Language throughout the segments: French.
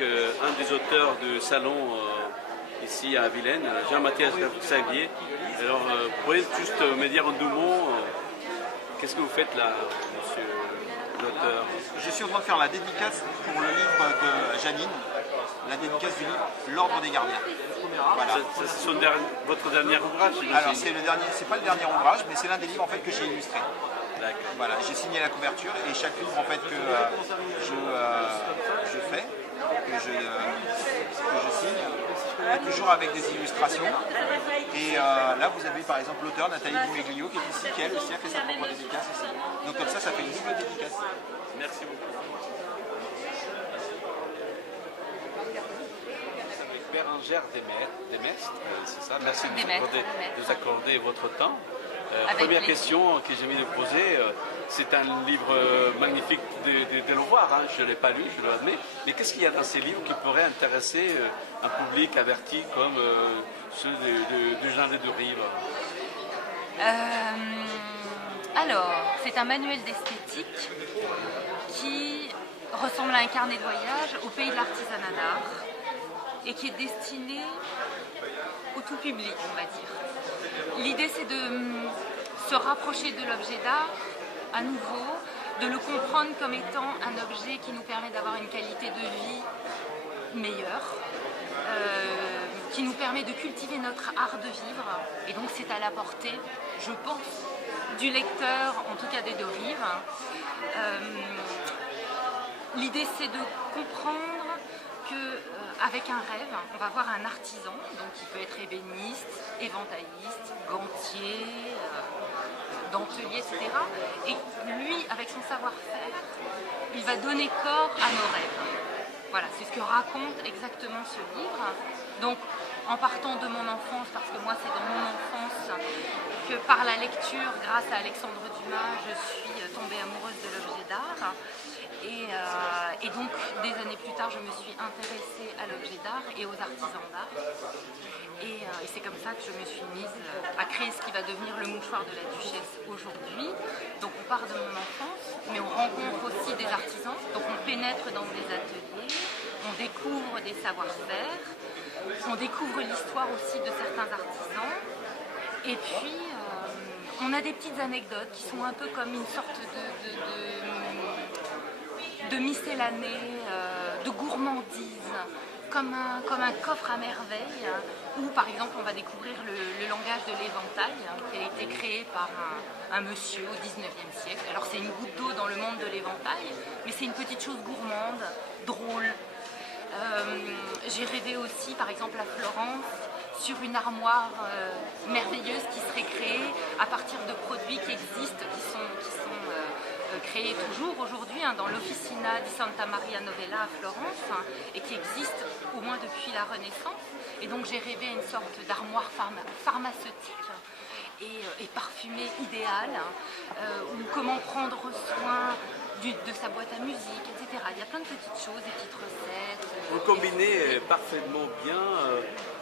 un des auteurs du salon ici à Vilaine, Jean-Mathias Xavier. Alors, pouvez juste me dire en deux mots, qu'est-ce que vous faites là, monsieur l'auteur? Je suis en train de faire la dédicace pour le livre de Janine, la dédicace du livre L'Ordre des Gardiens. Voilà. C'est votre dernier ouvrage? Alors c'est pas le dernier ouvrage, mais c'est l'un des livres en fait que j'ai illustré. D'accord. Voilà, j'ai signé la couverture et chaque livre en fait que je fais, que je signe, est toujours avec des illustrations. Et là vous avez par exemple l'auteur Nathalie Dumeglio qui est ici, qui elle aussi a fait sa propre dédicace ici. Donc comme ça fait une double dédicace. Merci beaucoup. Bérengère Demestre, c'est ça. Merci de nous accorder votre temps. Première question que j'ai envie de poser, c'est un livre magnifique de le voir, hein. Je ne l'ai pas lu, je l'admets, mais qu'est-ce qu'il y a dans ces livres qui pourrait intéresser un public averti comme ceux de Jean de Rive? Alors, c'est un manuel d'esthétique qui ressemble à un carnet de voyage au pays de l'artisanat d'art et qui est destiné au tout public, on va dire. L'idée, c'est de se rapprocher de l'objet d'art à nouveau, de le comprendre comme étant un objet qui nous permet d'avoir une qualité de vie meilleure, qui nous permet de cultiver notre art de vivre, et donc c'est à la portée, je pense, du lecteur, en tout cas des deux rives. L'idée, c'est de comprendre qu'avec un rêve, on va voir un artisan, donc qui peut être ébéniste, éventailliste, gantier, dentelier, etc. Et lui, avec son savoir-faire, il va donner corps à nos rêves. Voilà, c'est ce que raconte exactement ce livre. Donc, en partant de mon enfance, parce que moi c'est dans mon enfance que par la lecture, grâce à Alexandre Dumas, je suis tombée amoureuse de l'objet d'art. Et donc, des années plus tard, je me suis intéressée à l'objet d'art et aux artisans d'art. Et c'est comme ça que je me suis mise à créer ce qui va devenir le mouchoir de la Duchesse aujourd'hui. Donc on part de mon enfance, mais on rencontre aussi des artisans. Donc on pénètre dans des ateliers, on découvre des savoir-faire, on découvre l'histoire aussi de certains artisans. Et puis, on a des petites anecdotes qui sont un peu comme une sorte de miscellanée, de gourmandise, comme un coffre à merveille, où par exemple on va découvrir le langage de l'éventail, qui a été créé par un monsieur au 19e siècle. Alors c'est une goutte d'eau dans le monde de l'éventail, mais c'est une petite chose gourmande, drôle. J'ai rêvé aussi par exemple à Florence sur une armoire merveilleuse qui serait créée à partir de produits qui existent, qui sont créés toujours aujourd'hui dans l'Officina di Santa Maria Novella à Florence, et qui existe au moins depuis la Renaissance. Et donc j'ai rêvé à une sorte d'armoire pharmaceutique et parfumée idéale, ou comment prendre soin de sa boîte à musique, etc. Il y a plein de petites choses, des petites recettes. Vous combinez parfaitement bien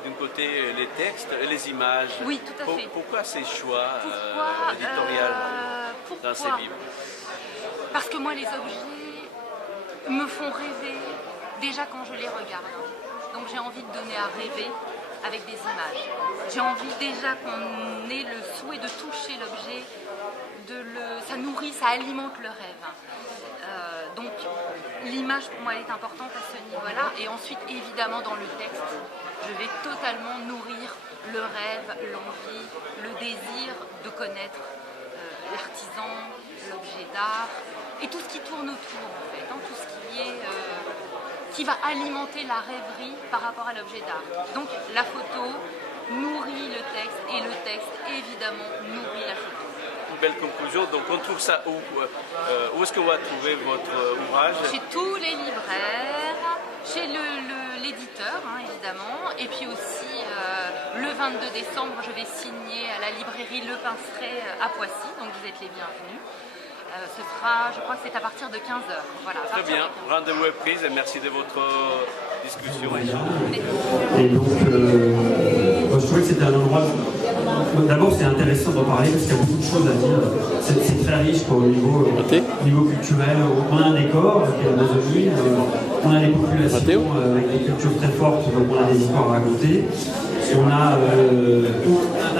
d'un côté les textes et les images. Oui, tout à fait. Pourquoi ces choix éditoriaux dans ces livres? Parce que moi, les objets me font rêver déjà quand je les regarde. Donc j'ai envie de donner à rêver avec des images. J'ai envie déjà qu'on ait le souhait de toucher l'objet, ça nourrit, ça alimente le rêve. Donc l'image pour moi elle est importante à ce niveau-là. Et ensuite, évidemment, dans le texte, je vais totalement nourrir le rêve, l'envie, le désir de connaître l'artisan, l'objet d'art, et tout ce qui tourne autour, en fait, tout ce qui va alimenter la rêverie par rapport à l'objet d'art. Donc la photo nourrit le texte, et le texte, évidemment, nourrit la photo. Une belle conclusion. Donc on trouve ça où? Où est-ce qu'on va trouver votre ouvrage? Chez tous les libraires, chez l'éditeur, évidemment, et puis aussi le 22 décembre, je vais signer à la librairie Le Pinceret à Poissy, donc vous êtes les bienvenus. Ce sera, je crois que c'est à partir de 15h. Voilà, très bien, rendez-vous est pris et merci de votre discussion. Et donc, moi, je trouvais que c'était un endroit... D'abord, c'est intéressant d'en parler parce qu'il y a beaucoup de choses à dire. C'est très riche au niveau culturel. On a un décor qui est l'Amazonie. On a des populations avec des cultures très fortes, donc on a des histoires à raconter. On a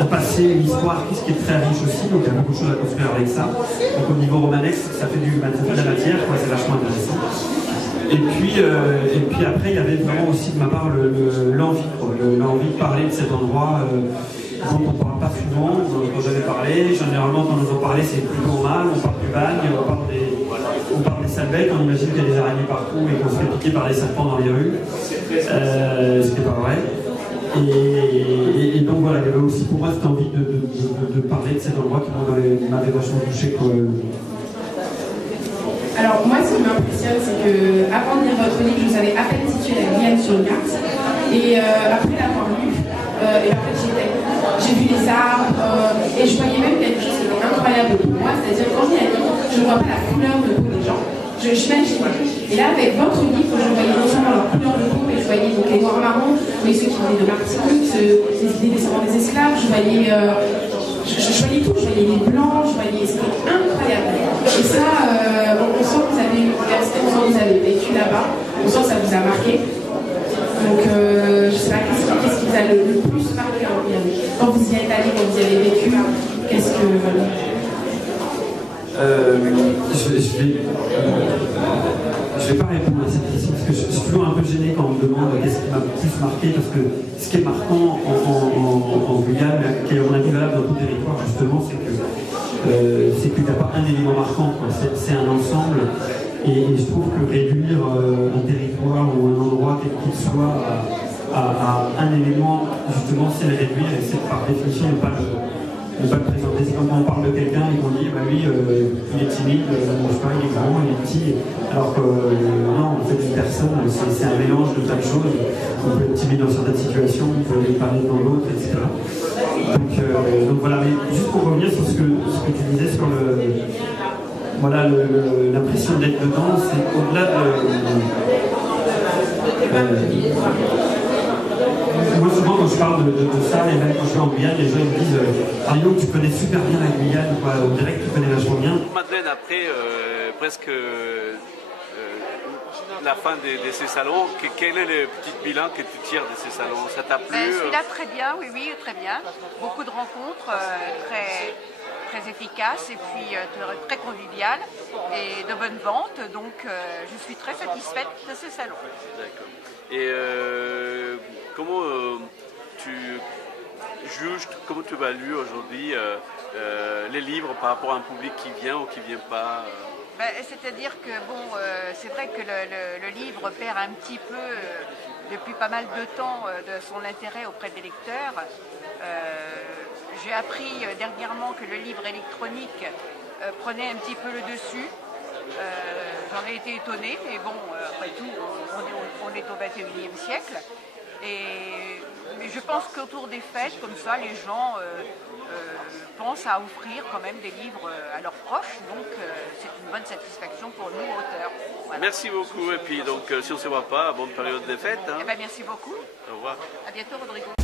un passé, une histoire qui est très riche aussi, donc il y a beaucoup de choses à construire avec ça. Donc au niveau romanesque, ça fait de la matière, c'est vachement intéressant. Et puis après, il y avait vraiment aussi de ma part l'envie de parler de cet endroit dont on ne parle pas souvent, dont j'avais parlé. Généralement, quand on en parlait, c'est plutôt mal, on parle du bagne, on parle des salbettes, on imagine qu'il y a des araignées partout et qu'on se fait piquer par des serpents dans les rues. Ce qui n'est pas vrai. Et donc voilà, il y avait aussi pour moi cette envie de parler de cet endroit qui m'avait vachement touché. Alors moi, ce qui m'impressionne, c'est que avant de lire votre livre, je savais à peine situer la Guyane sur une carte. Et après l'avoir lu, et en fait j'ai vu les arbres, et je voyais même quelque chose qui était incroyable pour moi, c'est-à-dire quand je lis un livre, je ne vois pas la couleur de peau des gens. J'imagine. Et là, avec votre livre, je voyais non seulement leur couleur de peau, mais je voyais donc les noirs marrons, mais ceux qui venaient de Martinique, les descendants des esclaves, je voyais tout, je voyais les blancs, c'était incroyable. Et ça, on sent que vous avez une université, on sent que vous avez vécu là-bas, on sent que ça vous a marqué. Donc, je ne sais pas, qu'est-ce qui vous a le plus marqué quand vous y êtes allé, quand vous y avez vécu, qu'est-ce que... Je vais pas répondre à cette question parce que je suis toujours un peu gêné quand on me demande qu'est-ce qui m'a le plus marqué, parce que ce qui est marquant en Guyane, qui est à mon avis valable dans tout territoire justement, c'est qu'il n'y a pas un élément marquant, c'est un ensemble, et je trouve que réduire un territoire ou un endroit quel qu'il soit à un élément, justement, c'est le réduire, et c'est par définition ne pas le présenter. C'est comme quand on parle de quelqu'un et qu'on dit bah lui il est timide, je sais pas, il est grand, il est petit, alors que non, en fait une personne c'est un mélange de tas de choses. On peut être timide dans certaines situations, on peut être parler dans d'autres, etc. Donc voilà, mais juste pour revenir sur ce que tu disais sur l'impression d'être dedans, c'est au-delà moi souvent quand je parle de ça, et même quand je suis en Guyane, les gens me disent Mario, tu connais super bien la Guyane, on dirait que tu connais vachement bien. Madeleine, après presque la fin de ces salons, quel est le petit bilan que tu tires de ces salons? Ça t'a plu? Celui-là très bien, oui, très bien. Beaucoup de rencontres, très efficaces et puis très conviviales et de bonnes ventes. Donc je suis très satisfaite de ce salon. D'accord. Et comment tu juges, comment tu évalues aujourd'hui les livres par rapport à un public qui vient ou qui ne vient pas? C'est-à-dire que c'est vrai que le livre perd un petit peu depuis pas mal de temps de son intérêt auprès des lecteurs. J'ai appris dernièrement que le livre électronique prenait un petit peu le dessus. J'en ai été étonnée, mais bon, après tout, on est au XXIe siècle. Mais je pense qu'autour des fêtes, comme ça, les gens pensent à offrir quand même des livres à leurs proches. Donc c'est une bonne satisfaction pour nous, auteurs. Voilà. Merci beaucoup. Et puis donc, si on ne se voit pas, bonne période des fêtes. Hein. Merci beaucoup. Au revoir. À bientôt, Rodrigo.